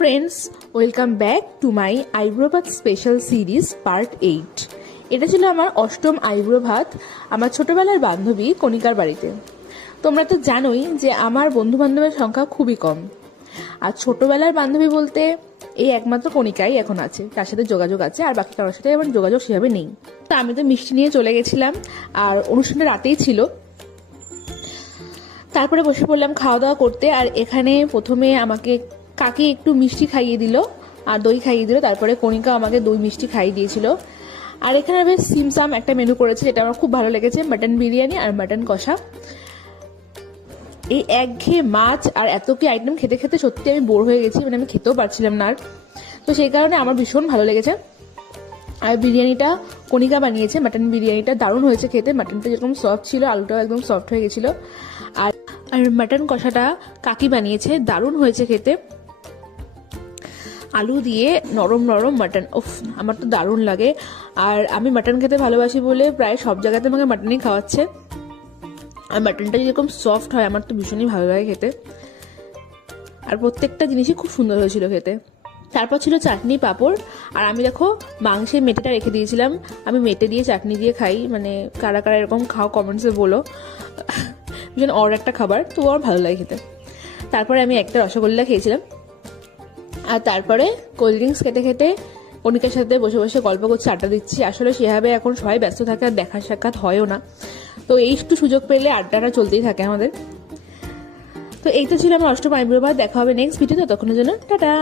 Friends, welcome back to my eyebrow ভাত special series part 8। এটা ছিল আমার অষ্টম আইব্রো ভাত আমার ছোটবেলার বান্ধবী কণিকার বাড়িতে। তোমরা তো জানোই যে আমার বন্ধু বান্ধবের সংখ্যা খুবই কম, আর ছোটবেলার বান্ধবী বলতে এই একমাত্র কণিকাই এখন আছে, তার সাথে যোগাযোগ আছে, আর বাকি কারোর সাথে আমার যোগাযোগ সেভাবে নেই। তো আমি তো মিষ্টি নিয়ে চলে গেছিলাম, আর অনুষ্ঠানটা রাতেই ছিল। তারপরে বসে পড়লাম খাওয়া দাওয়া করতে। আর এখানে প্রথমে আমাকে কাকি একটু মিষ্টি খাইয়ে দিল আর দই খাইয়ে দিল, তারপরে কণিকা আমাকে দই মিষ্টি খাইয়ে দিয়েছিল। আর এখানে বেশ সিমসাম একটা মেনু করেছে, যেটা আমার খুব ভালো লেগেছে, মাটন বিরিয়ানি আর মাটন কষা। এই একঘেয়ে মাছ আর এত কি আইটেম খেতে খেতে সত্যি আমি বোর হয়ে গেছি, মানে আমি খেতেও পারছিলাম না আর। তো সেই কারণে আমার ভীষণ ভালো লেগেছে। আর বিরিয়ানিটা কণিকা বানিয়েছে, মাটন বিরিয়ানিটা দারুণ হয়েছে খেতে। মাটনটা যেরকম সফট ছিল, আলুটাও একদম সফট হয়ে গেছিলো। আর মাটন কষাটা কাকি বানিয়েছে, দারুণ হয়েছে খেতে। আলু দিয়ে নরম নরম মাটন, উফ, আমার তো দারুণ লাগে। আর আমি মাটন খেতে ভালোবাসি বলে প্রায় সব জায়গাতে আমাকে মাটনই খাওয়াচ্ছে। আর মাটনটা যেরকম সফট হয় আমার তো ভীষণই ভালো লাগে খেতে। আর প্রত্যেকটা জিনিসই খুব সুন্দর হয়েছিল খেতে। তারপর ছিল চাটনি পাঁপড়। আর আমি দেখো মাংসের মেটেটা রেখে দিয়েছিলাম, আমি মেটে দিয়ে চাটনি দিয়ে খাই, মানে কারা কারা এরকম খাও কমেন্টসে বলো। ভীষণ অর একটা খাবার, তো আমার ভালো লাগে খেতে। তারপরে আমি একটা রসগোল্লা খেয়েছিলাম। আর তারপরে কোল্ড ড্রিঙ্কস খেতে খেতে কণিকার সাথে বসে বসে গল্প করছি, আড্ডা দিচ্ছি। আসলে সেভাবে এখন সবাই ব্যস্ত থাকে আর দেখা সাক্ষাৎ হয়ও না, তো এই একটু সুযোগ পেলে আড্ডাটা চলতেই থাকে আমাদের। তো এই তো ছিল আমার অষ্টম আইব্রো ভাত। দেখা হবে নেক্সট ভিডিও, ততক্ষণের জন্য টাটা।